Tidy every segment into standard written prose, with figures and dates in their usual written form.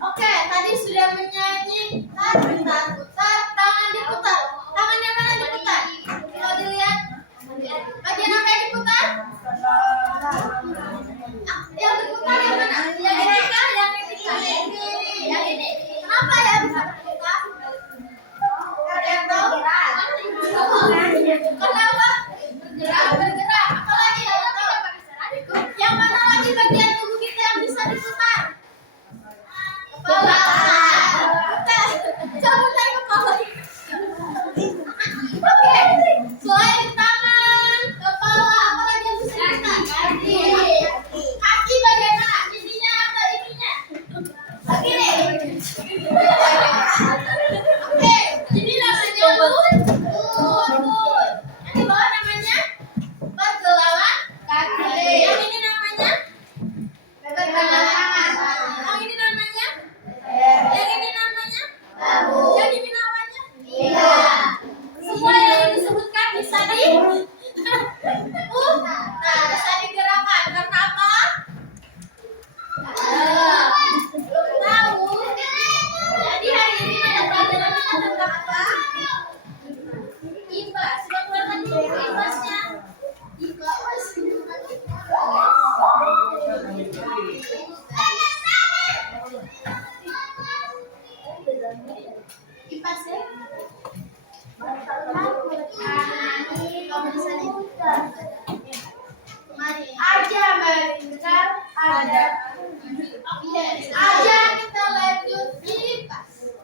Oke, tadi sudah menyanyi. Putar, tangan diputar. Tangan yang mana diputar? Kalau dilihat, bagian apa yang diputar? Yang diputar yang mana? Yang ini kah? Yang ini? Yang ini. Kenapa ya bisa berputar? Ada yang tahu? Kenapa? Bergerak. Apalagi yang tahu? Yang mana lagi? Coba, sudah keluarkan dulu kipasnya. Kipas ya. Aja bentar ada. Aja kita lanjut kipas.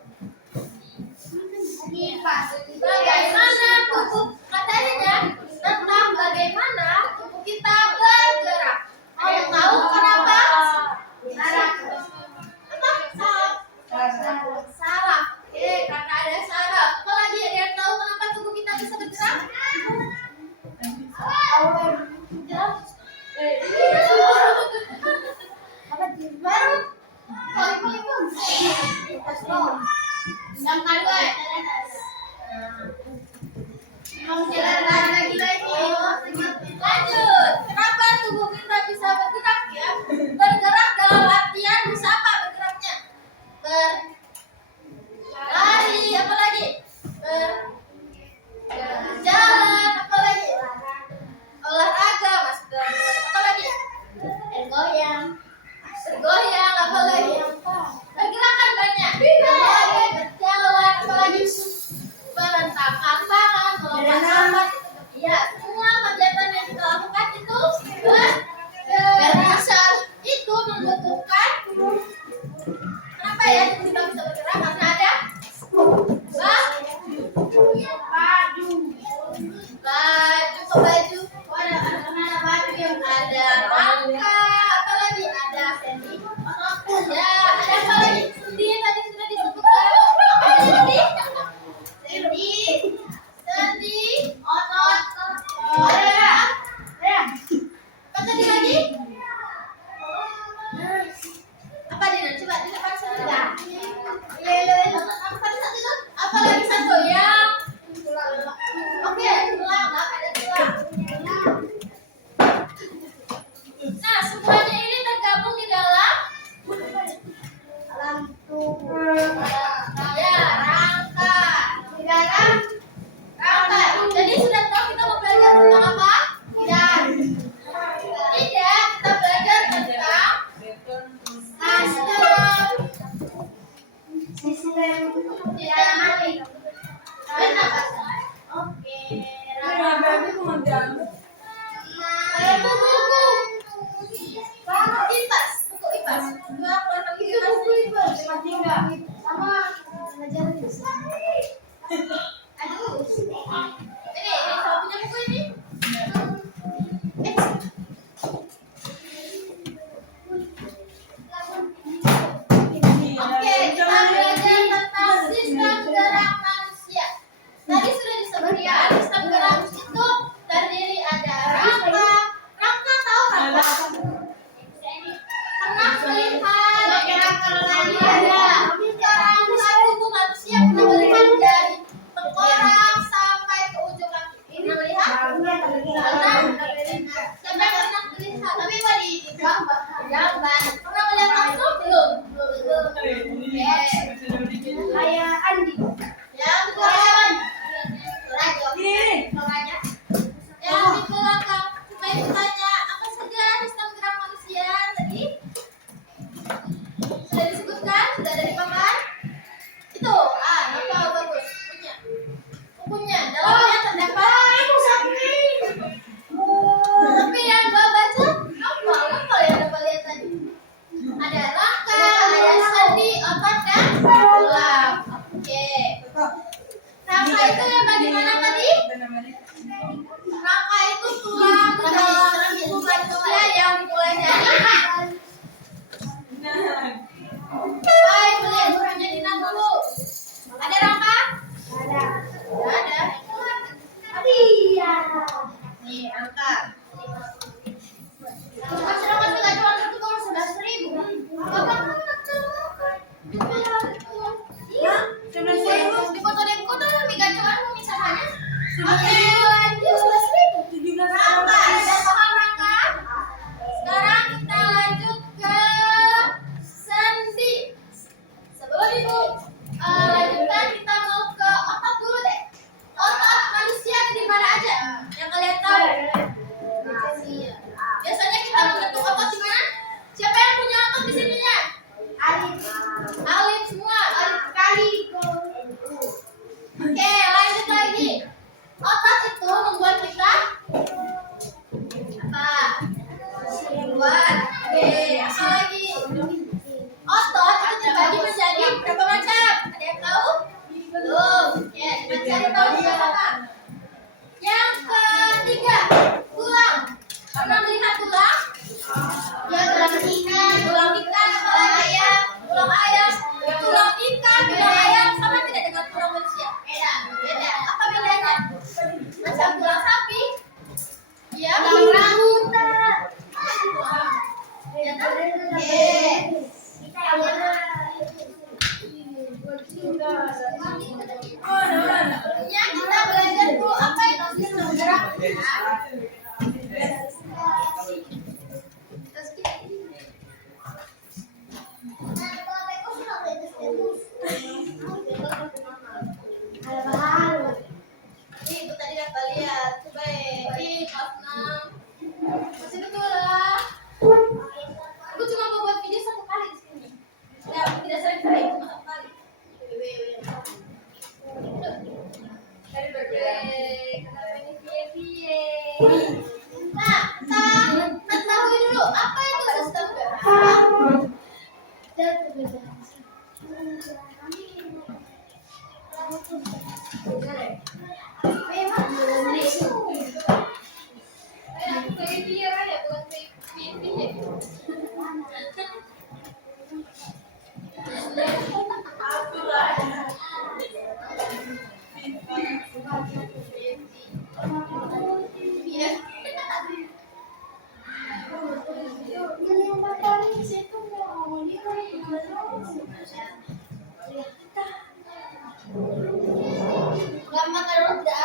Kipas. Bagaimana tubuh katanya tentang bagaimana tubuh kita bergerak. Ada yang tahu kenapa? Saraf. Apa? Saraf. Saraf. Oke, karena ada saraf. Apalagi ada yang tahu kenapa tubuh kita bisa bergerak? Baru. Yang kedua. Mau jalan lagi. Lanjut. Kenapa tubuh kita bisa bergerak ya? Bergerak dalam artian bisa apa bergeraknya? Berlari, apa lagi? Berjalan, apa lagi? Olahraga, masuk dalam apa lagi? Bergoyang. Bergoyang, apa lagi? Pergerakan banyak. Berjalan, apa lagi? Merentangkan tangan, melompat lompat. Ya, semua kegiatan yang kita lakukan itu berasal itu membutuhkan. Kenapa ya kita bisa bergerak? Karena ada baju. Baju. Ada baju yang ada rangka, apa lagi? Ada sendi. Ya, ada apa lagi? Sendi tadi sudah disebutkan. Apa sendi? Sendi, otot. Apa tadi lagi? Apa Dina? Coba Dina kasih lihat. Apa tadi satu itu? Apa lagi satu ya? Oke, tulang, ada tulang. Nah, semuanya ini tergabung di dalam tubuh. Ya, rangka. Di dalam rangka. Jadi sudah tahu kita mau belajar tentang apa? Tidak, kita belajar tentang sistem. Oke. Kipas, buku kipas. Enggak, warna kipas. Sama ngajarin. Aduh. Ini kalau punya buku ini. Oke, kita belajar tentang sistem gerak manusia. Tadi sudah disebutkan sistem gerak itu terdiri ada rangka. Rangka tahu rangka? Pernah melihat rangka tubuh manusia pernah melihat dari tengkorak sampai ke ujung kaki. Pernah melihat? Sampai pernah melihat. Tapi mau di gambar. Pernah melihat langsung belum? Kayak Andi. Yang di belakang. Yang di belakang. Supaya ditanya apa saja sistem gerak manusia tadi? Sudah disebutkan? Sudah ada di papan? Itu. Apa bagus? Bukunya. Dalamnya terdapat. Tapi yang baca apa yang Bapak lihat tadi? Ada rangka, ada sendi, otot, dan tulang. Oke. Rangka itu yang bagaimana tadi? Rangka itu tulang dalam tubuh manusia yang dimulai dari. Baik, melihat bukunya Dina dulu. Ada rangka? Ada. Nih, rangka. Sedangkan kita jual 1,11.000. Iya. Di foto di buku tuh tiga cuan misalnya. Oke, lanjut 11.000. Rangka, sudah paham rangka? Sekarang kita lanjut ke sendi. Sebelum ibu lanjutkan kita mau ke otot dulu deh. Otot manusia Itu tadi dapat lihat, coba pas 6. Masih betul lah. Aku cuma mau buat video 1 kali di sini. Ya, tidak sering-sering, cuma 1 kali. Happy birthday, kenapa ini pie-pie? Nah, ketahui dulu apa itu sistem gerak? Pie-pie kan ya, bukan pie-pie. Gak makan roda.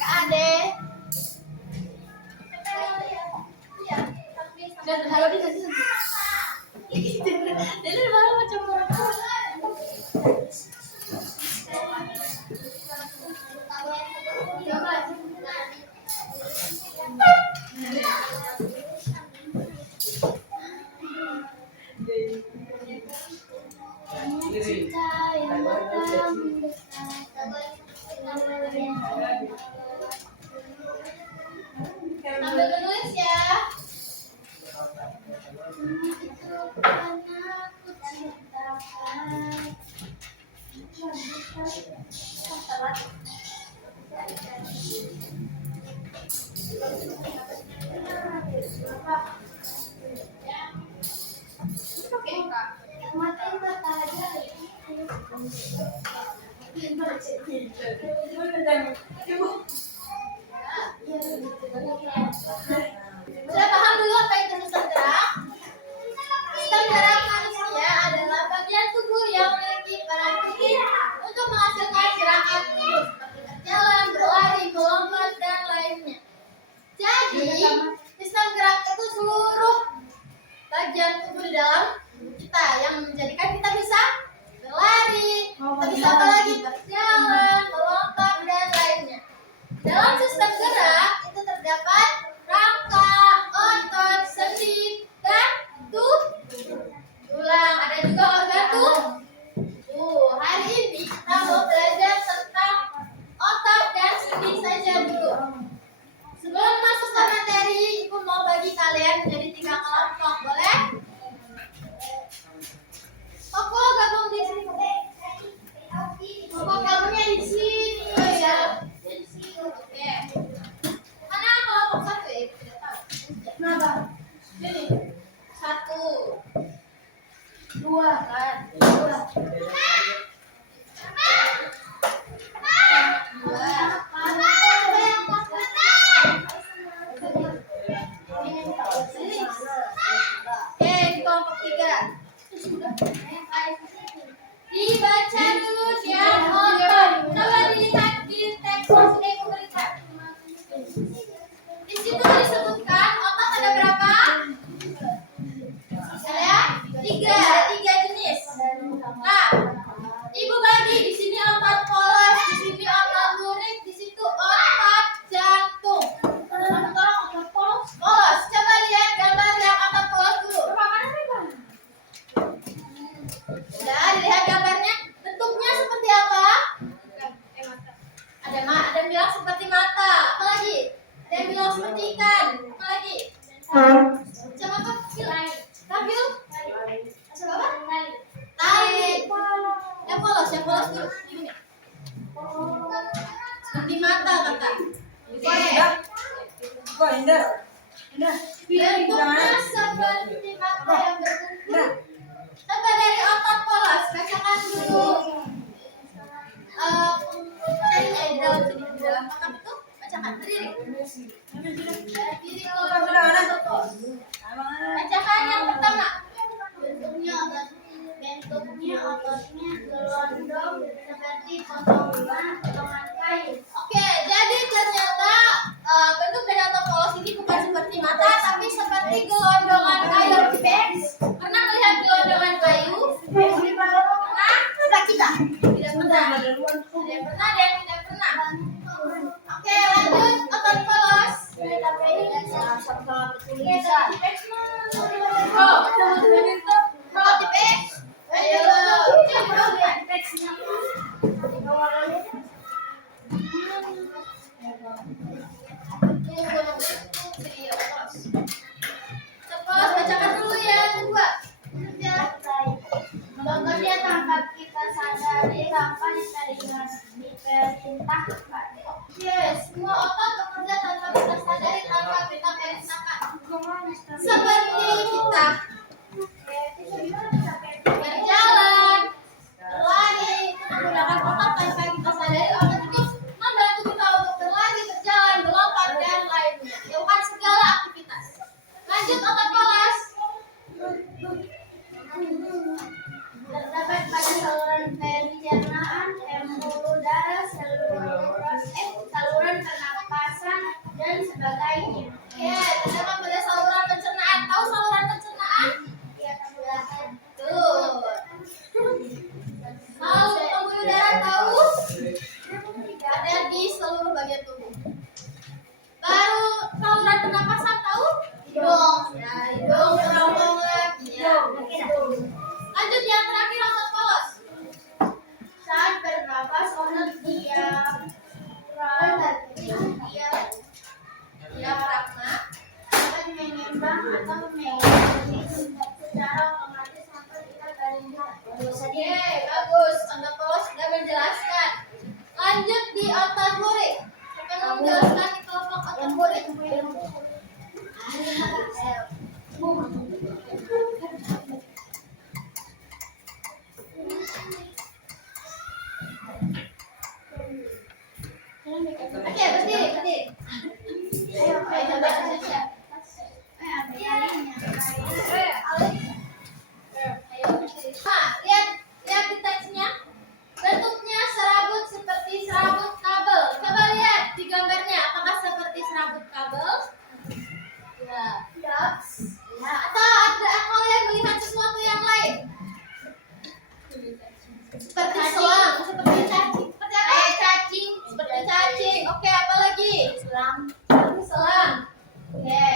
Kak Ade. Macam apa? Kabil. Macam apa? Tali. Yang polos dulu. Gini. Seperti mata kata. Kok Indah? Bentuknya seperti mata yang berkumpul. Coba dari otot polos, bacakan dulu. Tadinya di dalam sini, di dalam otot itu bacakan berdiri. Berdiri kalau bacakan yang pertama. Bentuknya ototnya gelondong seperti potongan kayu. Oke, jadi ternyata bentuk dari otot polos ini bukan seperti mata, tapi seperti gelondongan kayu. Pernah melihat gelondongan kayu? Pernah? Coba kita. Tidak pernah. Ada yang pernah, ada yang tidak pernah. Oke, lanjut otot polos. Ayo. Terus bacakan dulu ya kedua. Bekerja tanpa kita sadari tanpa diperintahkan. Oke, semua otot bekerja tanpa kita sadari tanpa kita perintahkan. Seperti kita berjalan, berlari, menggunakan otot tanpa kita sadari. Otot ini membantu kita untuk berlari, berjalan, melompat dan lainnya. Melakukan segala aktivitas. Lanjut otot polos. Terdapat pada saluran pencernaan, pembuluh darah, saluran pernapasan dan sebagainya. Oke, terdapat pada saluran pencernaan. Tahu saluran pencernaan? Iya, tuh. Kalau pembuluh darah tahu? Ada di seluruh bagian tubuh. Baru saluran pernapasan tahu? Hidung. Ya, hidung terowong lagi ya. Lanjut yang terakhir otot polos. Saat bernapas otot diafragma dapat mengembang atau mengekspansi secara otomatis sampai kita terlihat. Oke, bagus. Otot polos sudah menjelaskan. Lanjut di otot burik. Siapa yang menjelaskan di kelompok otot burik? Oke, berdiri. Ayo, coba Asia. Lihat di teksnya. Bentuknya serabut seperti serabut kabel. Coba lihat di gambarnya, apakah seperti serabut kabel? Ya. Atau ada kalian melihat sesuatu yang lain? Seperti selang, seperti cacing. Seperti apa? Cacing. Seperti cacing. Oke, apa lagi? Selang. Oke.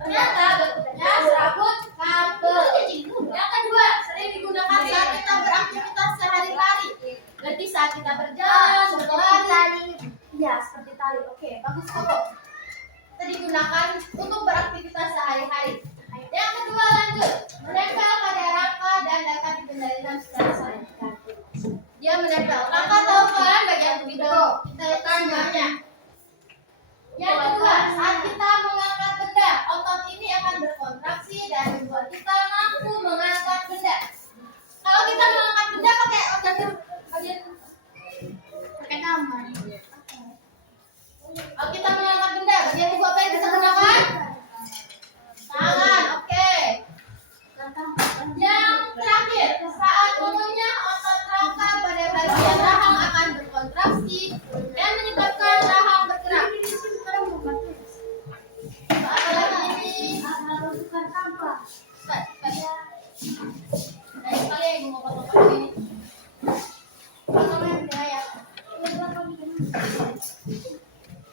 Ternyata bentuknya serabut kabel. Yang kedua, sering digunakan saat kita beraktivitas sehari-hari. Berarti saat kita berjalan, berlari. Iya, seperti tali. Oke, bagus kok. Kita digunakan untuk beraktivitas sehari-hari. Yang kedua, lanjut. Menempel pada rangka dan dapat dikendalikan secara sadar. Dia menempel. Rangka tahu kan bagian video. Kita tekan gambarnya. Yang kedua, saat kita mengangkat benda, otot ini akan berkontraksi dan membuat kita mampu mengangkat benda. Kalau kita mengangkat benda pakai otot bagian pakai tangan. Kalau kita mengangkat benda, bagian tubuh apa yang kita gunakan? Tangan. Oke. Yang terakhir, saat umumnya otot rangka pada bagian rahang akan berkontraksi dan menyebabkan rahang bergerak. Apa lagi ini? Bukan tanpa. Cepat. Dari sekali ibu mau potong ini. Potongnya ya.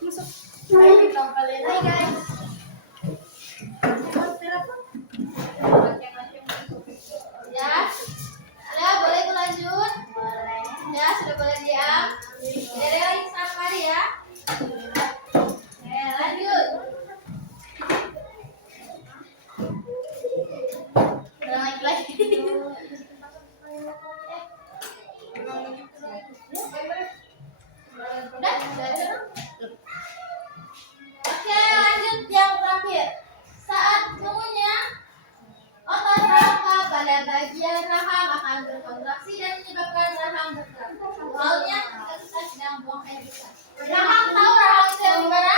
Masuk. Ayo ditompelin. Hai guys. Ya. Ya, boleh aku lanjut? Boleh. Ya, sudah boleh diam. Jadi lagi start lagi ya. Oke, lanjut. bagian rahang akan berkontraksi dan menyebabkan rahang bergerak. Soalnya kita sedang buang air besar. Rahang, tahu rahang itu yang gimana?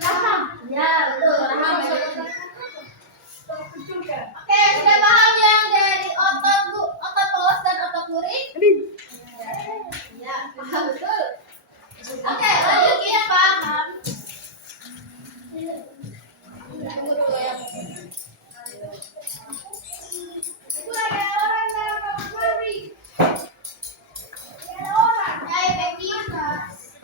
Rahang. Ya, betul. Rahang. Oke, sudah paham yang dari otot pelos dan otot luring? Ya, paham betul. Oke, lanjut ya, paham. Tunggu dulu ya. Itu ada orang dalam kamar mandi. Ada orang. Ya, efektivitas.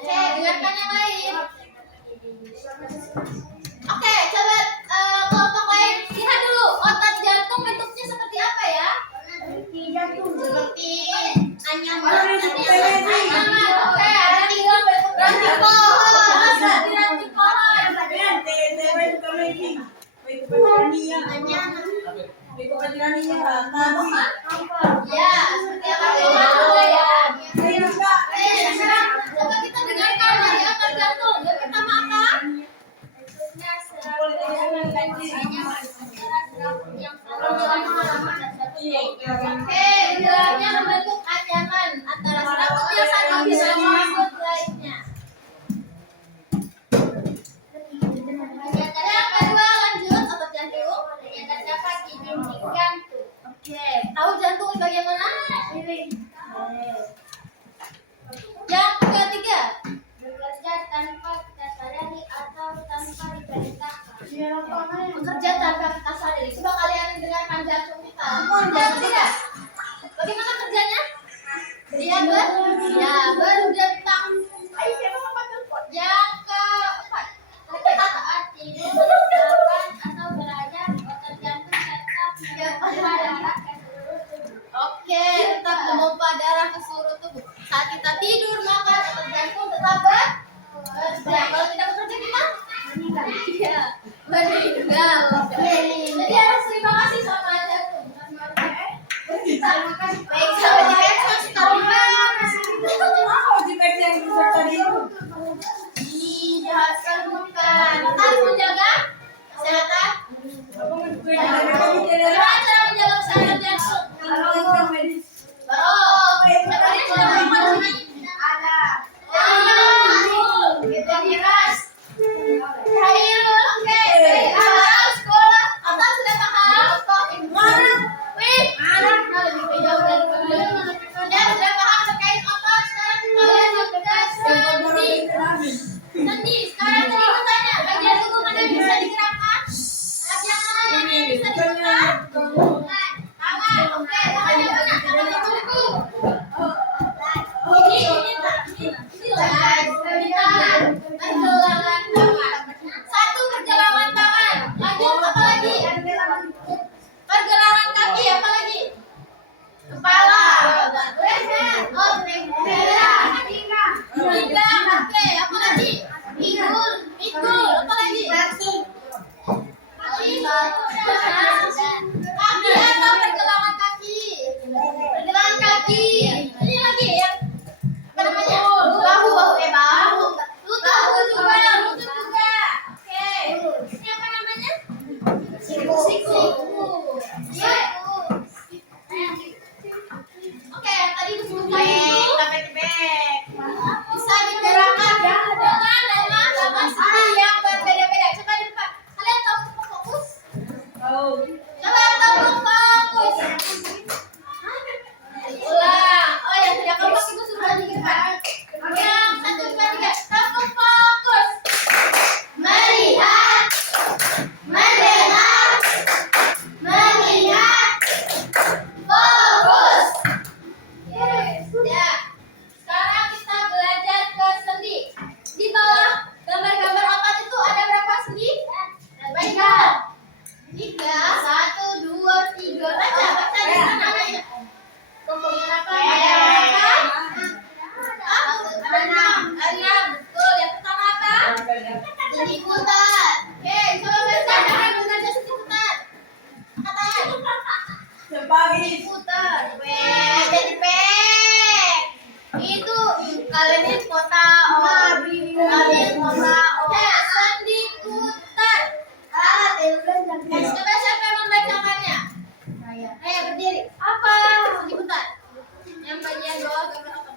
Ada yang dengarkan yang lain. Oke, coba kelompok lain lihat dulu otot jantung bentuknya seperti apa ya? Seperti anyaman. Oke, ada tiga bentuk ranting pohon. Ranting pohon. Ya, seperti apa ya? Coba kita dengarkan dari otot jantung. Yang pertama apa? Oke, geraknya membentuk anyaman antara serabut yang satu dengan serabut lainnya. Yang kedua lanjut otot jantung. Yang terdapat di dinding jantung. Oke, tahu jantung bagaimana? Yang ketiga, bekerja tanpa kita sadari atau tanpa diperintahkan. Bekerja tanpa kita sadari. Coba kalian dengarkan jantung kita. Jantung tidak. Bagaimana kerjanya? Dia berdetak. Yang keempat, ketika saat tidur, makan atau belajar, otot jantung tetap memompa darah ke seluruh tubuh. Oke, tetap memompa darah ke seluruh tubuh. Saat kita tidur, makan, otot jantung tetap bekerja. Kalau tidak bekerja kita meninggal. Iya, meninggal. Jadi harus terima kasih sama jantung. Terima kasih. Baik, sampai di eksos. Dijahatkan bukan. Tetap menjaga kesehatan. Bagaimana cara menjaga kesehatan jantung? Kalian sudah melakukan di sini? Ada. Itu miras. Cair. Oke. Sekolah. Apa sudah paham? Wih. Lebih jauh dari kalian. Ya sudah paham terkait otot. Sekarang kalian sudah sendi. Sekarang tadi aku tanya, bagian tubuh mana yang bisa digerakkan? Bagian mana yang bisa digerakkan? Tangan. Oke. Tangan yang mana? Tangan yang tunggu. Ini tangan. Pergelangan tangan. Satu pergelangan tangan. Lanjut apa lagi? Pergelangan kaki apa lagi? Kepala. Pinggang. Oke, apa lagi? Pikul. Apa lagi? Kaki atau pergelangan kaki? Pergelangan kaki. Ini lagi yang apa namanya? Bahu. Lutut juga. Oke. Ini apa namanya? Siku. Iya. Oke, tadi disebutkan itu bisa digerakkan dengan kapasitas yang berbeda-beda. Coba di depan. Kalian tahu tepuk fokus? Coba tepuk fokus. Ulang. Diputar. P. Jadi P. Itu kalian ini kota O. Kalian kota O. Sendi putar. Coba siapa yang membacakannya? Saya berdiri. Apa? Sendi putar. Yang bagian bawah gambar apa?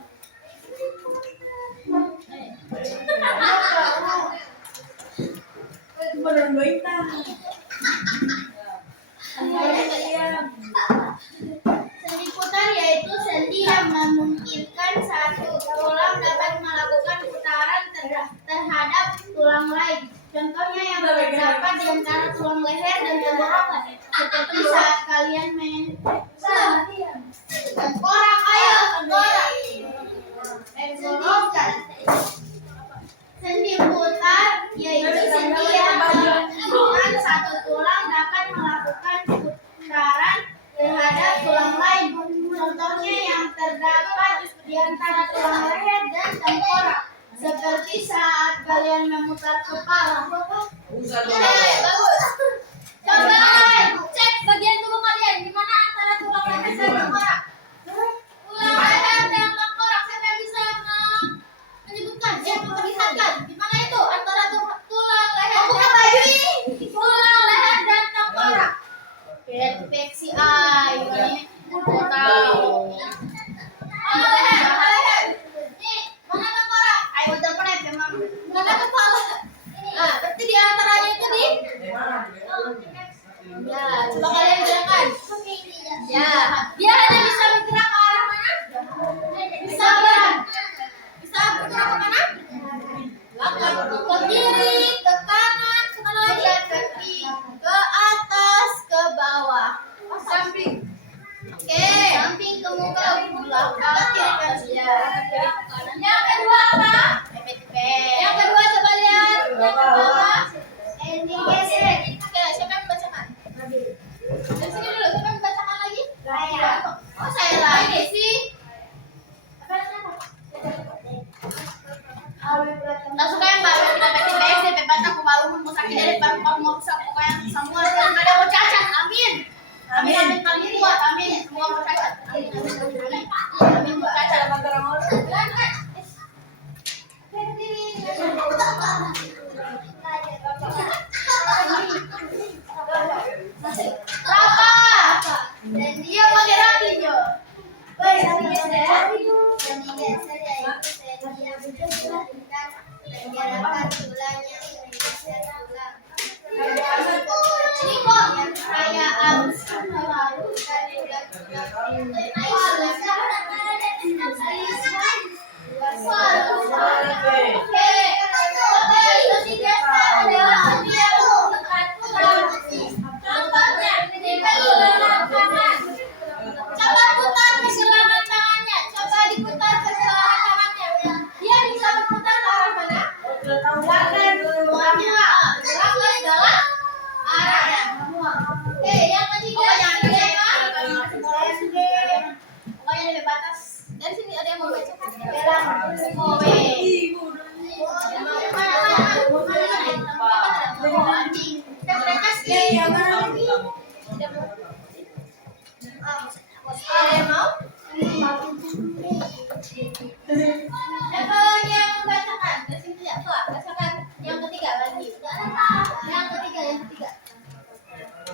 Sendi putar yaitu sendi yang memungkinkan satu tulang dapat melakukan putaran terhadap tulang lain. Contohnya yang terdapat di antara tulang leher dan tenggorokan. Seperti saat kalian main tengkorak, ayo tengkorak. Tenggorokan. Sendi putar yaitu sendi yang memungkinkan satu tulang dapat melakukan putaran terhadap tulang lain. Contohnya yang terdapat di antara tulang leher dan tengkorak. Seperti saat kalian memutar kepala. Coba cek bagian tubuh kalian di mana antara tulang leher dan tengkorak. Tulang leher dan tengkorak, siapa yang bisa menyebutkan? Ya, memperlihatkan di mana itu antara tulang leher. Buka baju ini. Tulang leher dan tengkorak. Peksi ayo ini tahu. Leher. Nih, mana tengkorak? Ayo terpenet memang. Mana kepala? Ah, berarti di antaranya itu di. Ya, coba kalian gerakan. Ya, dia hanya bisa bergerak ke arah mana? Bisa bergerak ke mana? Belakang, ke kiri, ke kanan, ke mana lagi? Ke atas, ke bawah. Samping. Oke. Samping ke muka, belakang, kiri kanan. Ya. Yang kedua apa? Yang kedua coba lihat. Yang kedua. Ending geser. Oke, siapa yang membacakan? Dari sini dulu, siapa yang membacakan lagi? Saya. Oh, saya lagi sih. Tak suka yang baru kita peti BSD pepat aku baru mau sakit dari paru-paru mau rusak pokoknya semua yang ada mau cacat. Amin. Amin kalian kuat. Amin semua mau cacat. Amin mau cacat apa garang orang. Rapa. Dan dia pakai rati Jo. Baik, yang menjelaskan dan diharapkan tulangnya digeser tulang. Ini kok yang saya harus selalu dari tulang-tulang. Oke. Itu tiga adalah sendi yang mengekat tulang. Contohnya di bagian kanan. Coba putar ke selangkah tangannya. Coba diputar ke selangkah tangannya. Dia bisa berputar ke arah mana? Belakang, semua. Belakang adalah arahnya. Oke, yang ketiga pokoknya lebih batas. Dari sini ada yang mau bacakan? Belang. Siapa lagi yang membacakan? Dari sini ya, bacakan yang ketiga lagi. Yang ketiga.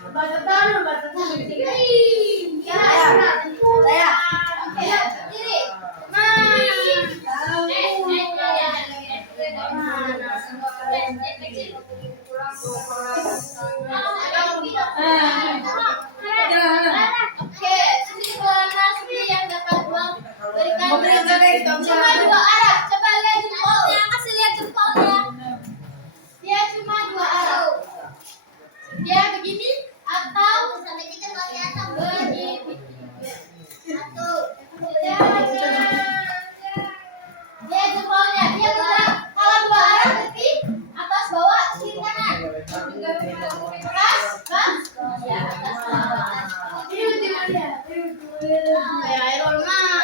Baca dulu ketiga. Ya, saya. Oke, berdiri. Oke, sini warna sini yang dapat uang berikan cuma dua arah. Coba lihat jempolnya, kasih lihat jempolnya. Dia cuma dua arah. Dia begini atau begini. Satu. Dia jempolnya, dia bergerak. Kalau dua arah berarti atas bawah kiri kanan. Keras, kan? Ya, atas bawah. Kayak Iron Man.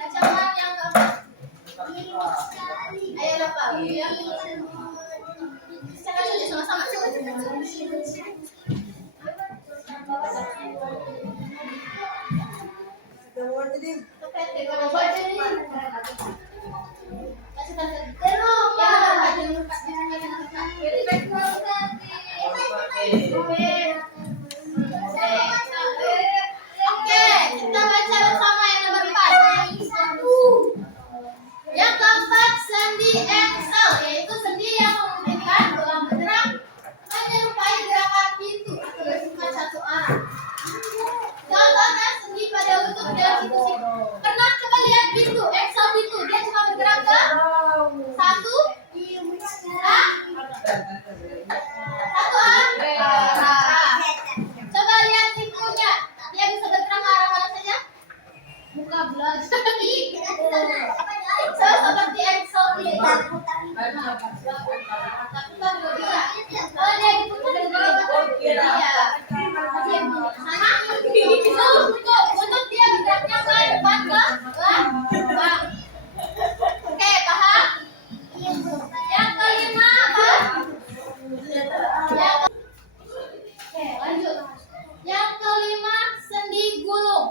Bacakan yang keempat. Ayo dapat. Iya. Silakan saja sama-sama. Oke, kita baca bersama yang nomor 4. Yang keempat, sendi engsel, yaitu sendi yang memungkinkan tulang bergerak menyerupai gerakan pintu atau bersifat satu arah. Contohnya sendi pada lutut dalam situasi. Pernah coba lihat pintu, engsel pintu, dia cuma bergerak ke satu arah. Coba lihat pintunya, dia bisa bergerak ke arah mana saja? Buka belas. Seperti engsel pintu. Kalau dia diputar juga iya. Untuk dia bergeraknya ke depan ke belakang. Oke, paham? Yang kelima apa? Oke, lanjut. Yang kelima, sendi gulung.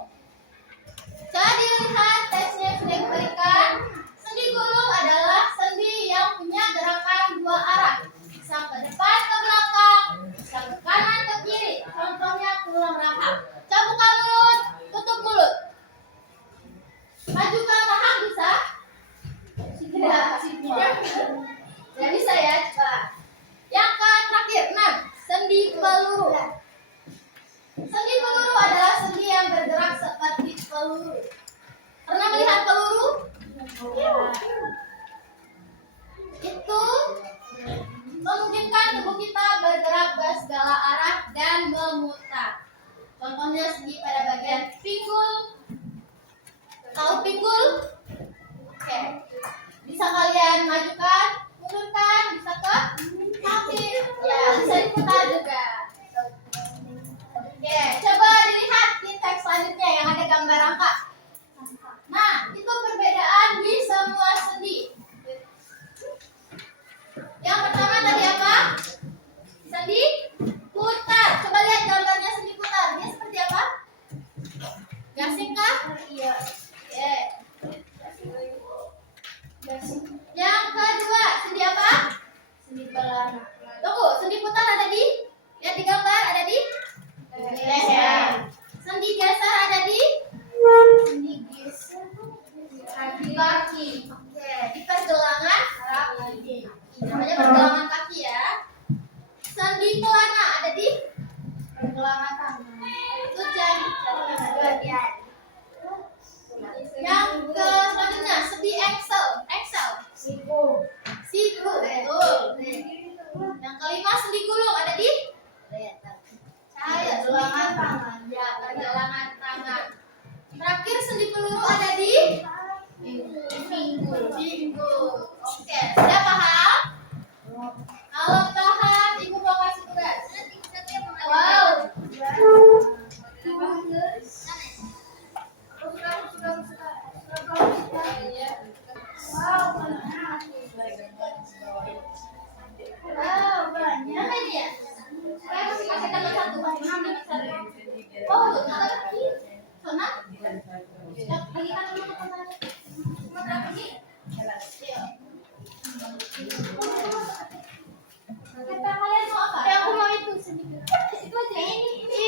Coba dilihat tesnya sudah diberikan. Sendi gulung adalah sendi yang punya gerakan dua arah. Bisa ke depan ke belakang, bisa ke kanan ke kiri. Contohnya tulang rahang. Coba buka mulut, tutup mulut. Maju ke belakang bisa? Tidak bisa ya, coba. Yang terakhir, 6. Sendi peluru. Sendi peluru adalah sendi yang bergerak seperti peluru. Pernah melihat peluru? Itu memungkinkan tubuh kita bergerak ke segala arah dan memutar. Contohnya sendi pada bagian pinggul. Tahu pinggul? Oke. Bisa kalian majukan, mundurkan, bisa ke samping. Ya, bisa diputar juga. Oke, coba dilihat di teks selanjutnya yang ada gambar angka. Nah, itu perbedaan di semua sendi. Yang pertama tadi apa? Sendi putar. Coba lihat gambarnya sendi putar. Dia seperti apa? Gasing kah? Iya. Yang kedua, sendi apa? Sendi pelana. Tunggu, sendi putar ada di? Lihat di gambar ada di? Leher. Sendi geser ada di? Sendi geser kaki. Oke, di pergelangan kaki. Namanya pergelangan kaki ya. Sendi pelana ada di? Pergelangan tangan. Itu jari bagian. Yang ke selanjutnya sendi engsel. Siku. Betul. Yang kelima sendi gulung ada di? Pergelangan tangan. Ya, pergelangan tangan. Terakhir sendi peluru ada di? Pinggul. Oke, sudah paham? Kalau paham, ibu mau kasih tugas. Wow. Banyak ini ya. Saya masih kasih tambah satu. Oh, lagi. Sana? Bagikan dulu ke sana. Berapa sih? Kata kalian mau apa? Aku mau itu sedikit. Itu aja. Ini.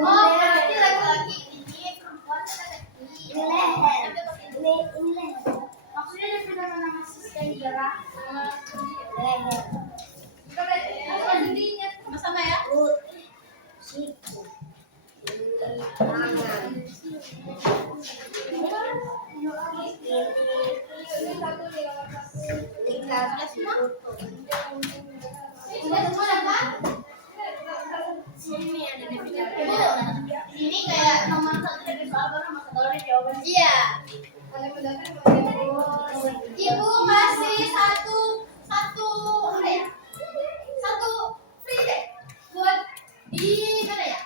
Oh, berarti laki-laki ini perempuan ini leher. Ini leher. Maksudnya dia sudah menambah sistem gerak leher. Apa sendinya? Sama-sama ya? Siku. Ini kayak nomor 1 dari soal baru nomor 1 dari jawaban. Iya. Ibu kasih satu apa ya? Satu free deh buat di mana ya?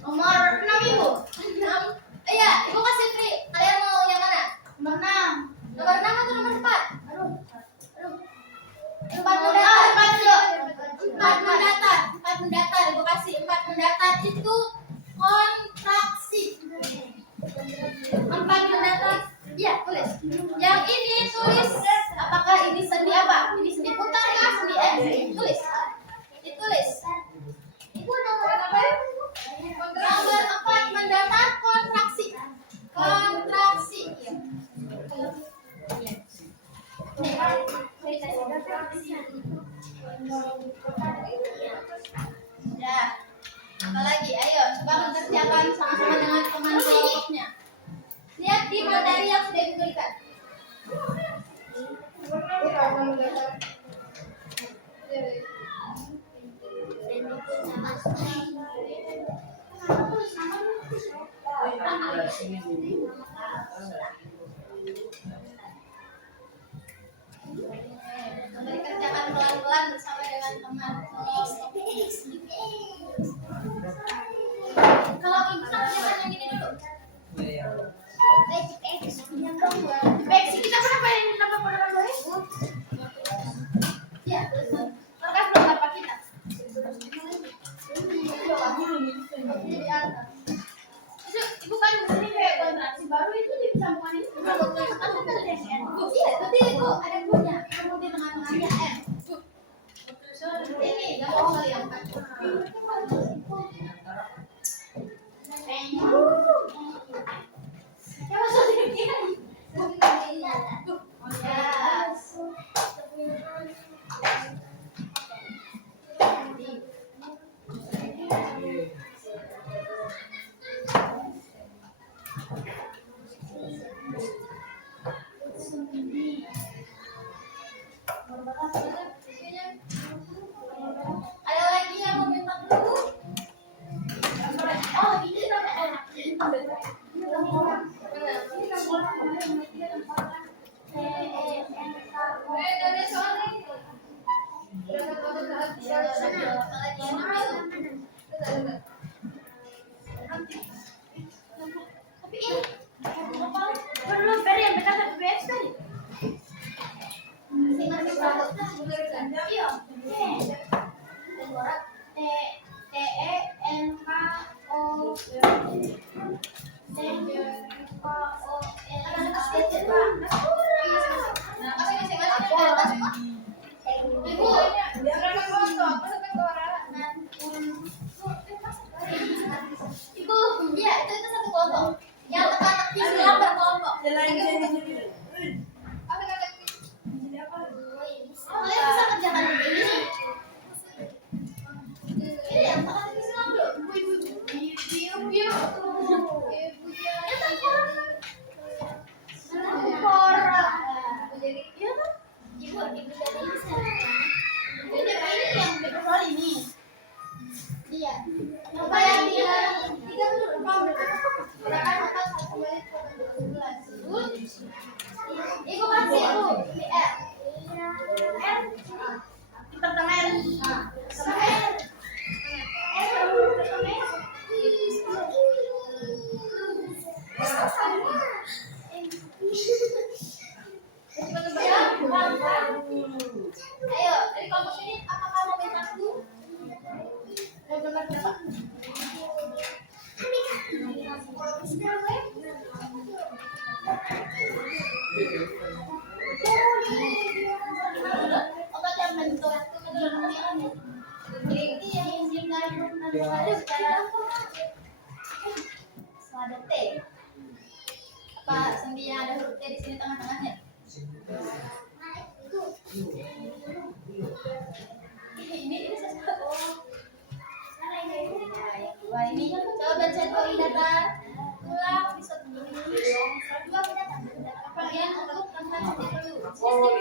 Nomor 6 ibu. 6. Iya, ibu kasih free. Iya, tulis. Yang ini tulis. Apakah ini sendi apa? Ini sendi putar kah? Sendi X? Tulis. Ditulis. Ibu nomor apa? Nomor 4 mendatar kontraksi. Kontraksi. Ya. Apalagi? Ayo, coba mengerjakan sama-sama dengan teman kelompoknya. Lihat di materi yang sudah diberikan. Kerjakan pelan-pelan bersama dengan teman. Kalau ibu kerjakan yang ini dulu. Baik, kita pernah main nama peneran boleh? Ya, berkas belum apa kita? Ibu kan ini kayak kontraksi baru itu disambungan ini bukan iya, tapi itu ada punya kemudian tengah-tengahnya M. Ini nggak mau kali yang ada lagi yang mau minta dulu? Oh, ini perlu beri yang dekat dengan BS tadi. Ibu, iya itu satu kelompok. Yang tekan silang berkelompok. Kalian bisa kerjakan ini. Ini yang tekan silang dulu. Ibu. Ini yang berkelompok ini. Iya. Apa yang dia tiga dulu berapa satu menit Ibu kasih ibu ini R. Pertemuan. Ayo, dari kelompok ini apakah mau minta dulu? Mau dengar berapa? Obat yang bentuk ini yang ada setelah T. Apa sendi yang ada huruf T di sini tengah-tengahnya? Ini sesuatu. Wah ini coba baca koi datar ulang bisa dua kalian untuk tentang dulu. Sistem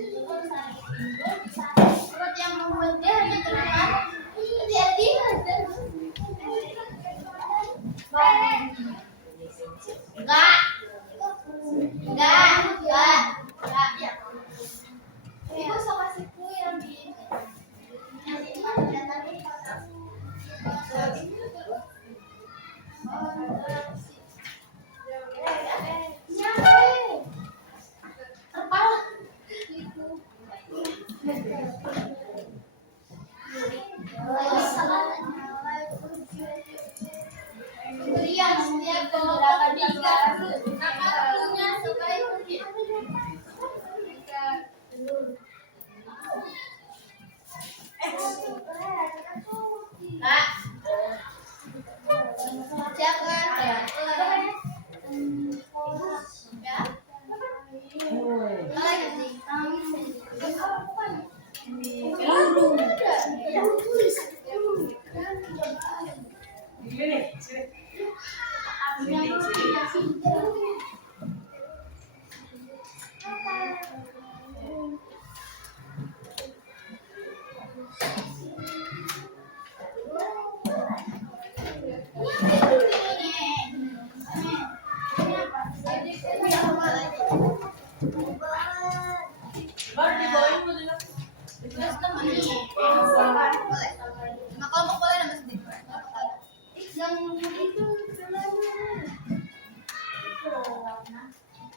di mana? Surat yang membuat dia hanya terlihat jadi enggak ya. Ibu so kasih kue yang di Yang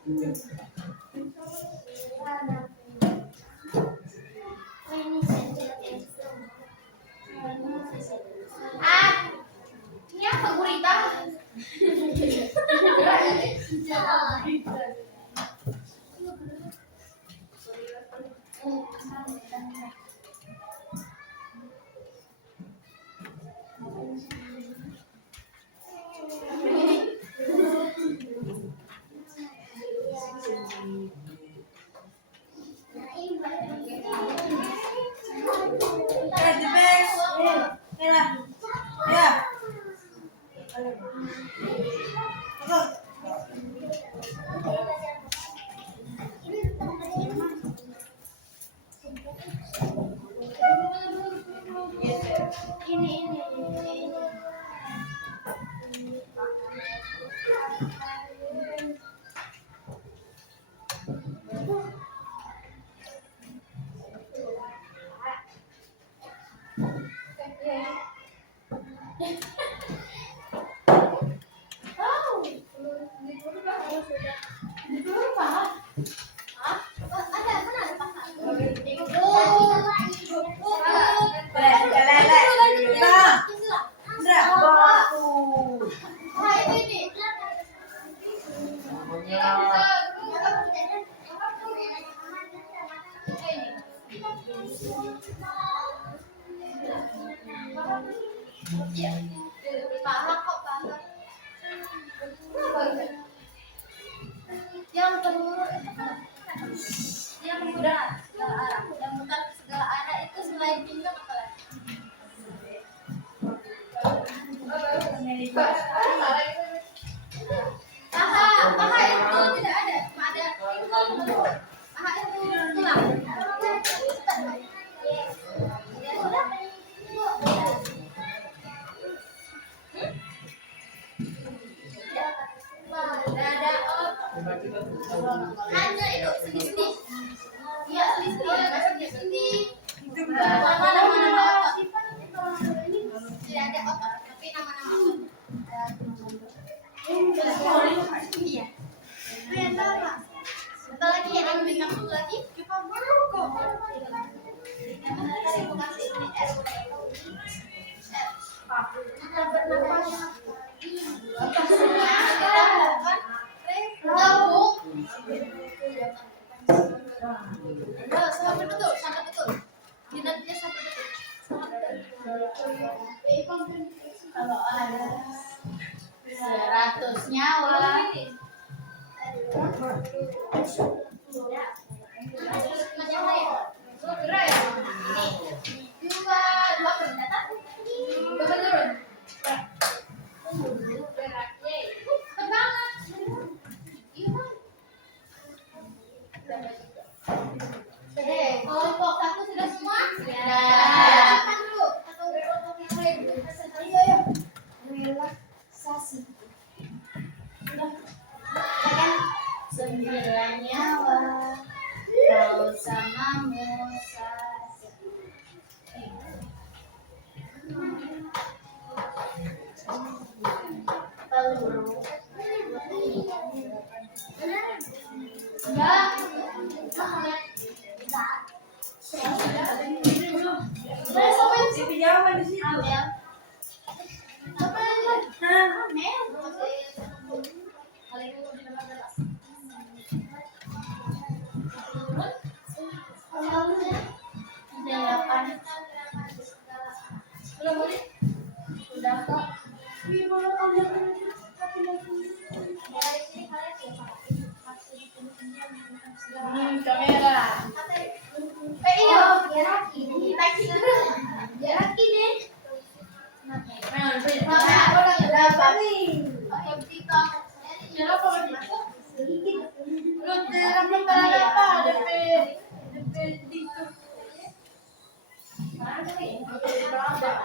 Ini apa gurita? Ini. Yang berat segala arah, yang mutar segala arah itu selain pinggang apa lagi? Paha itu tidak ada, cuma ada pinggang. Paha itu tulang. Dada hanya itu segi-segi. Iya, segi-segi. Mana otot. Tidak ada otot, tapi nama-nama otot. Iya. Satu lagi yang ada bintang satu lagi. Kita baru kok. Sampai betul. Jinatnya sampai betul. Kalau ada 100 nyawa. Kelompok satu sudah semua? Silakan dulu. Relaksasi. Sembilan nyawa kau samamu saja. Pinjaman di situ. Sudah kok. Kamera.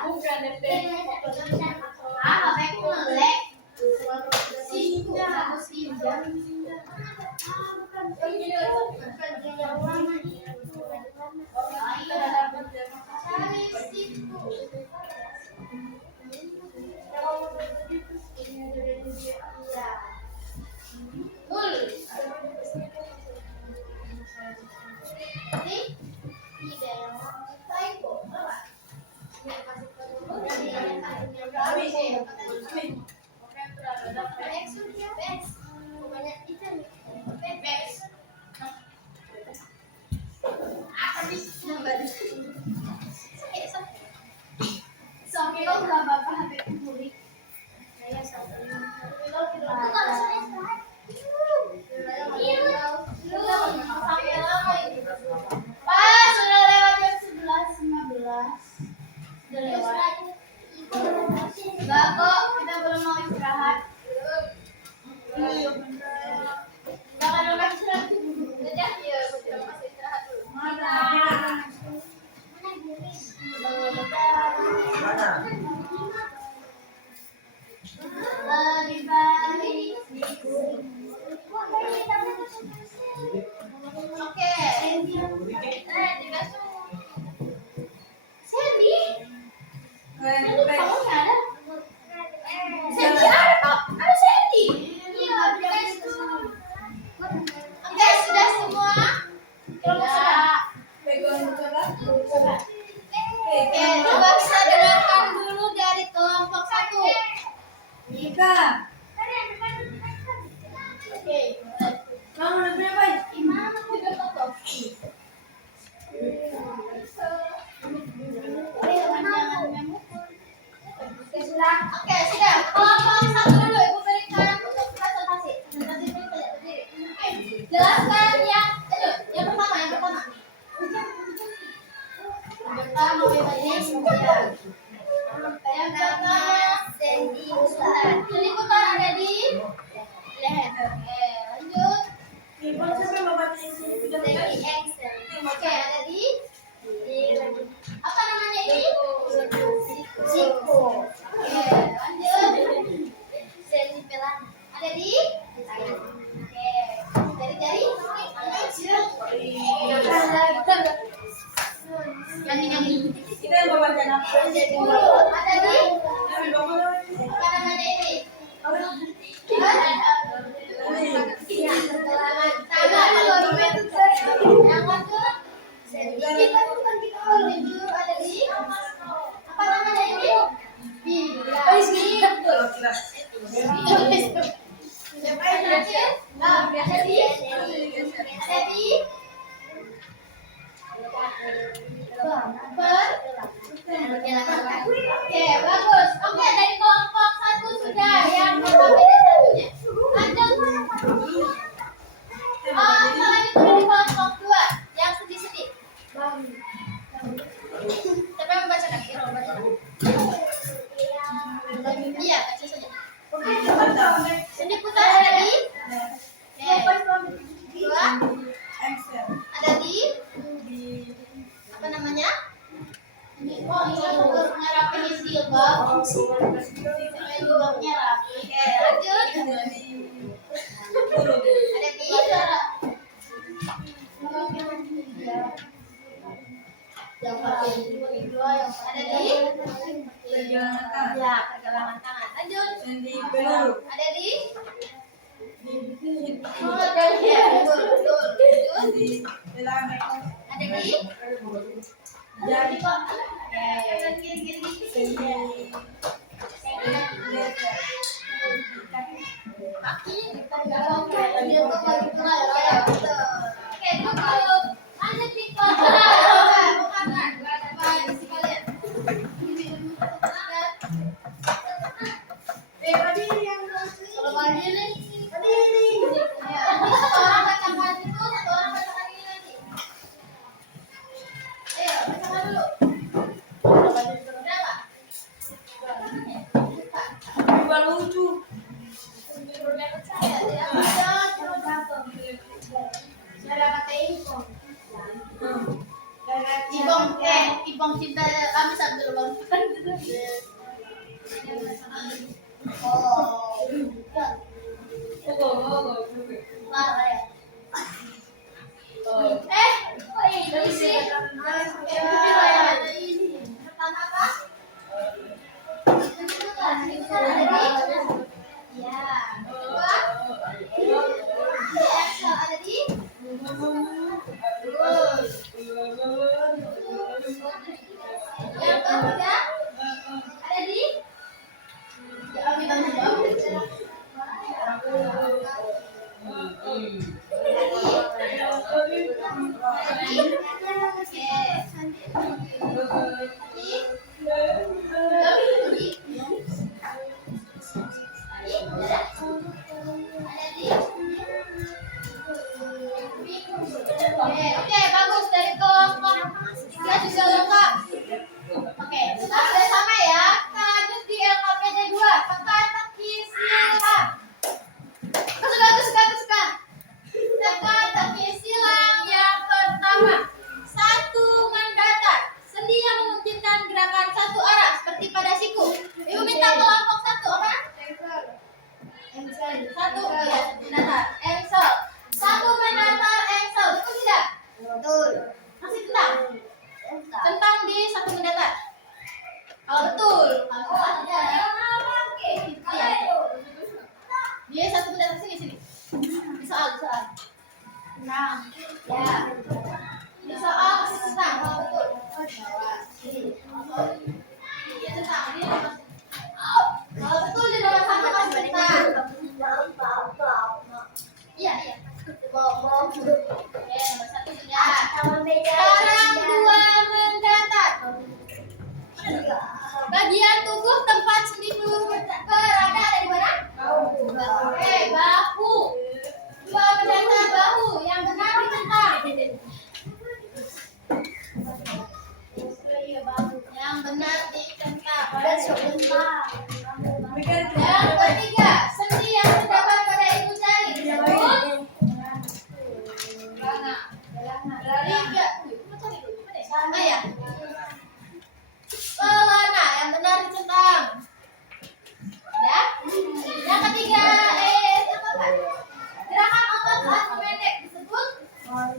Bukan DP. Pokoknya itu Bex. Apa bisa nambah? Sakit. Sampai lo nggak apa-apa habis kulit. Saya sampai lo tidak. Pas sudah lewat jam 11.15. Sudah lewat. Enggak kok, kita belum mau istirahat. Enggak kan orang istirahat dulu. Udah ya, kita masih istirahat dulu. Mana? Lebih baik oke. Dibasuh. Sandy? Sandy kamu nggak ada? Sandy ada kok. Ada Sandy. Iya, dibasuh. Oke, sudah semua? Sudah. Oke, coba bisa dengarkan dulu dari kelompok 1. Ika, Oke. kamu udah berapa? Gimana juga foto? Oke, sudah. Kelompok 1 dulu, Ibu berikan untuk presentasi. Presentasi dulu saja, berdiri. Oke. Jelaskan yang pertama. Yang pertama ini semuanya. Yang pertama sendi putar. Sendi putar ada di leher. Oke, lanjut. Ibu sampai membaca yang sini sudah Sendi ankle. Oke, ada di apa namanya ini? Siku. Oke, lanjut. Sendi pelan. Ada di tangan. Oke, jari-jari. Yang kita yang membaca apa? ada di apa namanya ini? Oke, bagus. Oke, dari kelompok 1 sudah. Yang pertama satunya. Lanjut. Lanjut dari kelompok 2 yang sedih-sedih. Siapa yang membacakan? Iya, baca saja. Sendi putar ada di dua. Ada di apa namanya? Oh, ini jilbabnya rapi nih jilbab. Jilbabnya rapi. Oke, lanjut. Ada di yang pakai dua yang ada di ya pergelangan tangan. Lanjut. Ada di ada di betul. Ada di jadi kok kiri kaki oke dia tuh lagi gerak ya oke cukup lanjut di bukan ada sih kalian tadi yang kalau lagi nih tadi ini satu orang bacakan itu satu orang bacakan ini nanti ayo bacakan dulu berapa Dua lucu. Ibong cinta kami sambil bang. Marah ya. Ini sih. Pertama apa? Ya. Kedua. Ada di. Satu, iya, mendatar. Engsel. Satu mendatar, engsel. Betul tidak? Betul. Masih tentang? Tentang di satu mendatar. Oh, betul. Kalau ada iya. Dia satu mendatar sini. Di soal. Enam. Ya. Di soal masih tentang. Oh, betul. Iya, tentang. Kalau betul di nomor satu masih tentang. Iya. Oke, nomor satu sudah. Sekarang dua mendatar. Bagian tubuh tempat sendi peluru berada ada di mana? Oke, bahu. Dua mendatar bahu. Yang benar ditentang. Yang benar ditentang. Yang ketiga, sendi yang terdapat pada ibu jari disebut pelana. Yang benar ditentang. Ya. Yang ketiga, gerakan otot saat memendek disebut baru.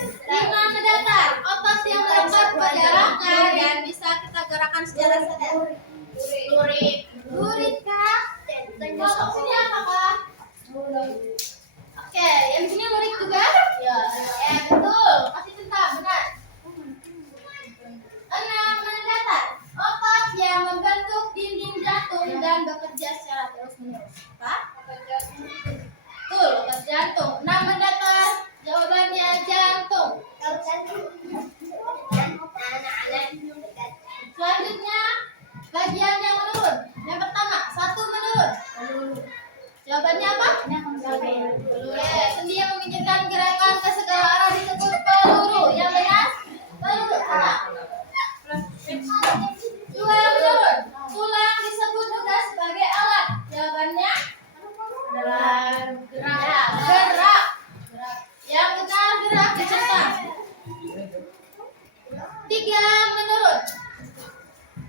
Lima mendatar, otot yang melekat pada rangka dan bisa kita gerakan secara sadar. Lurit kah? Kelompok sini apakah? Oke, yang sini lurit juga? Ya, betul. Kasih tentang, benar. Enam mendatar, otot yang membentuk dinding jantung dan bekerja secara terus-menerus. Apa? Betul, otot jantung. Enam mendatar, jawabannya jantung. Selanjutnya, bagian yang menurun. Yang pertama, satu menurun. Jawabannya apa? Sendi yang memikirkan gerakan ke segala arah disebut peluru. Yang benar? Peluru. Dua yang menurun. Tulang disebut juga sebagai alat. Jawabannya? Gerak. Yang benar gerak dicentang. Tiga menurun.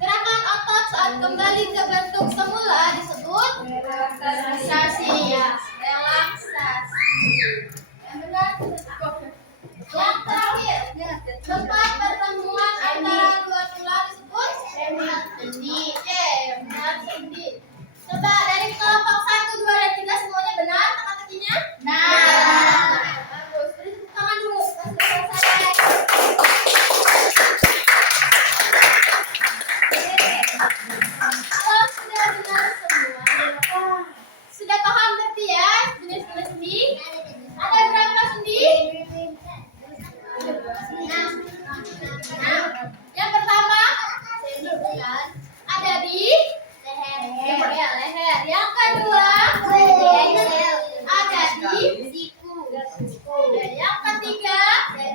Gerakan otot saat kembali ke bentuk semula disebut relaksasi. Yang benar. Yang terakhir, tempat pertemuan antara dua tulang disebut sendi. Oke, benar sendi. Coba dari kelompok 1, 2, dan 3 semuanya benar teka-tekinya? Bagus. Beri tepuk tangan dulu. Sudah selesai. Kalau sudah benar semua, sudah paham berarti ya jenis-jenis sendi? Ada berapa sendi? Yang pertama, ada di leher. Yang kedua, ada di siku. Dan yang ketiga, ada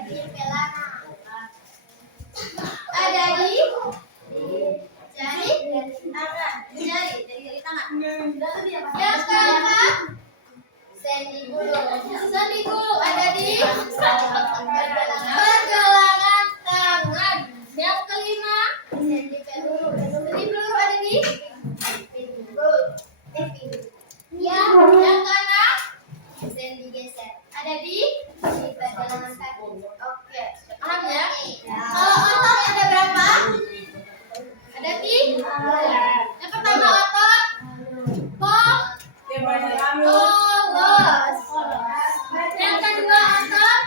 di jari tangan. Jari tangan. Yang keempat, sendi gulu ada di pergelangan tangan. Yang kelima, sendi peluru ada di pinggul. Yang keenam, sendi geser ada di pergelangan kaki. Oke, paham ya? Kalau otot ada berapa? Ada 3. Yang pertama otot polos. Yang kedua otot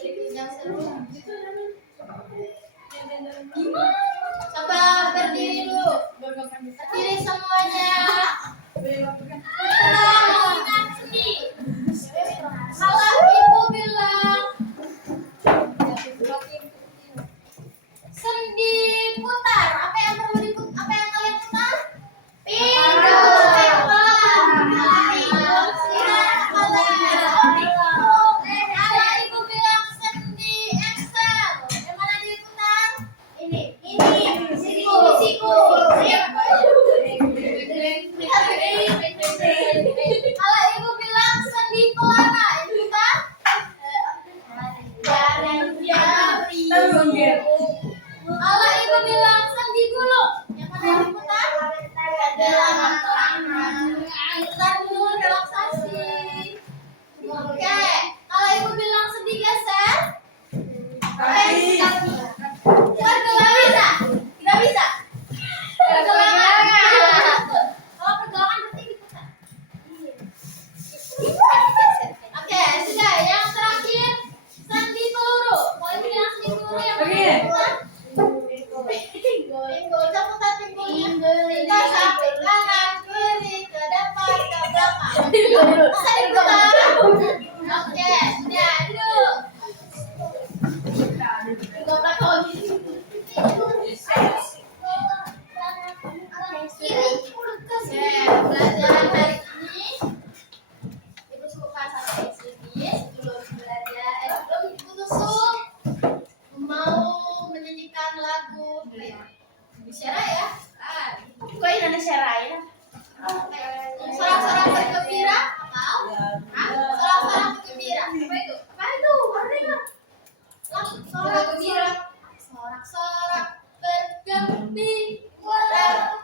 yang seru. Coba berdiri dulu. Berdiri semuanya. Ingat sini. Kalau ibu bilang sendi putar, apa yang perlu diputar? Apa yang kalian putar? Pintu. Kalau ibu bilang sendi Excel, yang mana diputar? Ini. Siku. Kalau ibu bilang sendi pelana, itu diputar? Kalau ibu bilang sendi gulung, yang mana yang diputar? Putar dulu, relaksasi. Oke, kalau ibu bilang sendi geser, apa yang diputar? Pergelangan. Tidak bisa. Pergelangan. Kalau pergelangan berarti diputar. Oke, sudah. Yang terakhir, sendi peluru. Kalau ibu bilang sendi peluru, yang mana yang diputar? Pinggul, caputan pinggulnya. Kita sampai kanan, kiri, ke depan, ke belakang. Masa diputar? Oke, sudah. Duduk. Goblok lagi. Oke, pelajaran hari ini ibu suka sampai sini. Sebelum belajar, sebelum ibu tusuk mau menyanyikan lagu bicara ya. Kok Indonesia Raya? Sorak-sorak bergembira. Tahu? Sorak-sorak bergembira. Apa itu? Apa itu? Artinya? Sorak bergembira. Sorak-sorak bergembira.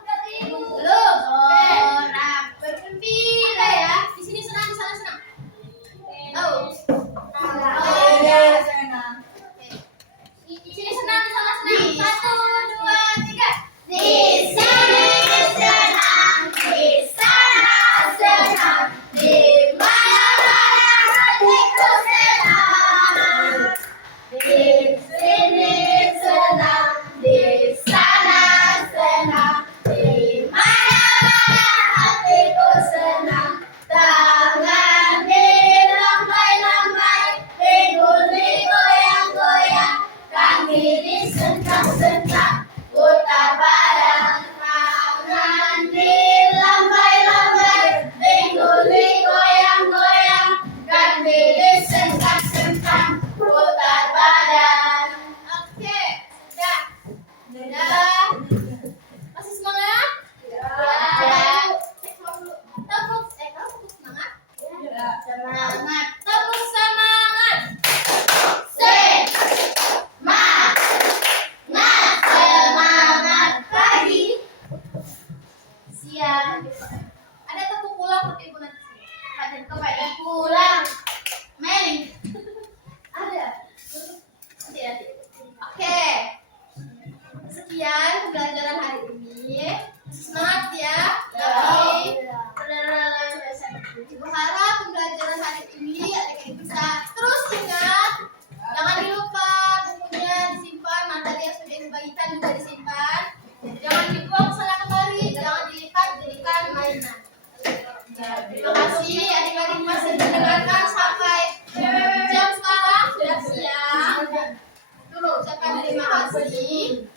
Belum. Sorak bergembira ya. Di sini senang, di sana senang. Tahu? Oh iya. Di sini senang, di sana senang. 1, 2, 3. Di sini senang, di sana senang, di mana-mana hatiku senang. Di sini senang, di sana senang, di mana-mana hatiku senang. Tangan dilambai-lambai, pinggul digoyang-goyang, kaki disentak-sentak, putar badan. Tangan dilambai-lambai, pinggul digoyang-goyang, kaki disentak-sentak, putar badan. Oke, sudah. Sudah. Masih semangat? Ya. Tepuk. Kamu tepuk semangat? Semangat. Tepuk semangat. Semangat pagi. Siang. Ada tepuk pulang tapi ibu nanti. Ada kepada pulang. Meli. Ada. Hati-hati. Oke. Sekian pembelajaran hari ini. Semangat ya. Baik. Ibu harap pembelajaran hari ini adik-adik bisa terus ingat. Jangan lupa bukunya disimpan, materi yang sudah dibagikan juga disimpan. Jangan dibuang sana kemari, jangan dilipat jadikan mainan. Terima kasih adik-adik masih mendengarkan sampai jam sekarang sudah siang. Dulu ucapkan terima kasih.